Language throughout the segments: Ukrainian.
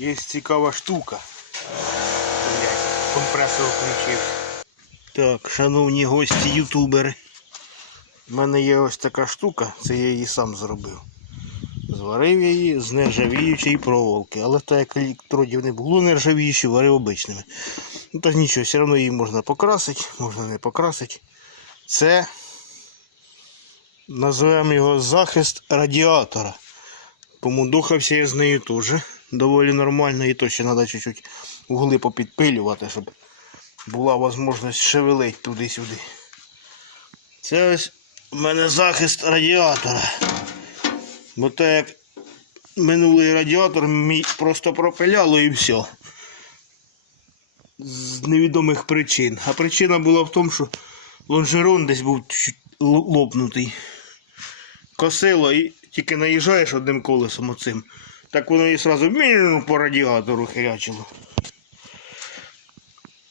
Є цікава штука. Блять, компресор включився. Так, шановні гості ютубери. У мене є ось така штука, це я її сам зробив. Зварив її з нержавіючої проволоки. Але так як електродів не було нержавіючі, варив обичними. Ну так нічого, все одно її можна покрасити, можна не покрасити. Це називаємо його захист радіатора. Помудохався я з нею теж. Доволі нормально і то ще треба чуть-чуть угли попідпилювати, щоб була можливість шевелити туди-сюди. Це ось у мене захист радіатора. Бо так як минулий радіатор мій просто пропиляло і все. З невідомих причин. А причина була в тому, що лонжерон десь був лопнутий. Косило і тільки наїжджаєш одним колесом оцим. Так воно і мінімум по радіатору херячило.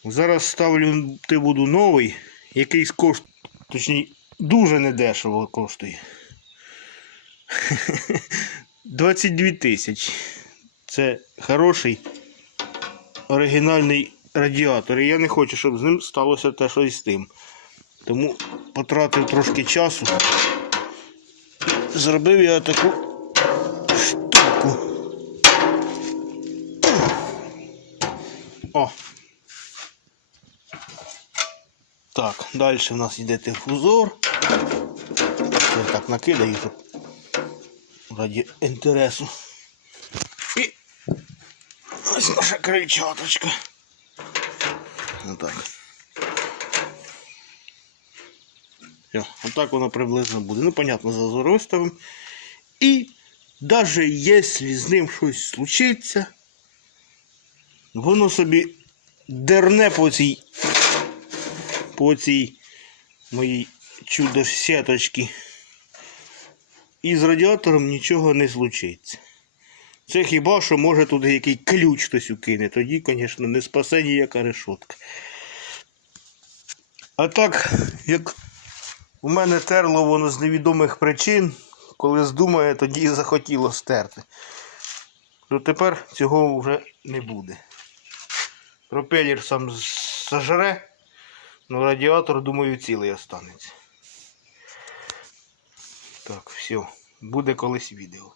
Зараз ставлю ти буду новий, якийсь кошт, точніше, дуже недешево коштує. 22 тисячі. Це хороший оригінальний радіатор. І я не хочу, щоб з ним сталося те, що і з тим. Тому потратив трошки часу. Зробив я таку О. Так, далі в нас йде дифузор. Я так накидаю, щоб раді інтересу. І ось наша крильчаточка. Отак. Все, отак воно приблизно буде. Ну, понятно, зазор виставимо. І навіть якщо з ним щось случиться, воно собі дерне по цій по цій моїй чудо сіточці. І з радіатором нічого не случиться. Це хіба що може туди який ключ хтось укине. Тоді, звісно, не спасе ніяка решотка. А так, як у мене терло воно з невідомих причин, коли здумає, тоді і захотіло стерти. То тепер цього вже не буде. Пропелер сам сожре, но радіатор, думаю, цілий останеться. Так, все, буде колись відео.